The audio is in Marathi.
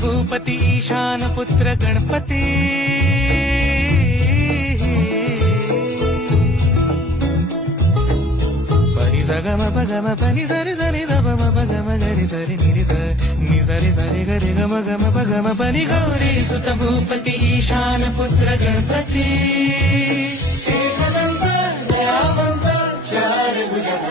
भूपती ईशान पुत्र गणपती परि सगम पगम पनि सरि सरि द पम पगम गरि सरि निरि स नि सरि सरि गरि गम गम पगम पनि गौरी सुत भूपती ईशान पुत्र गणपती एकदंत दयावंत चार भुजग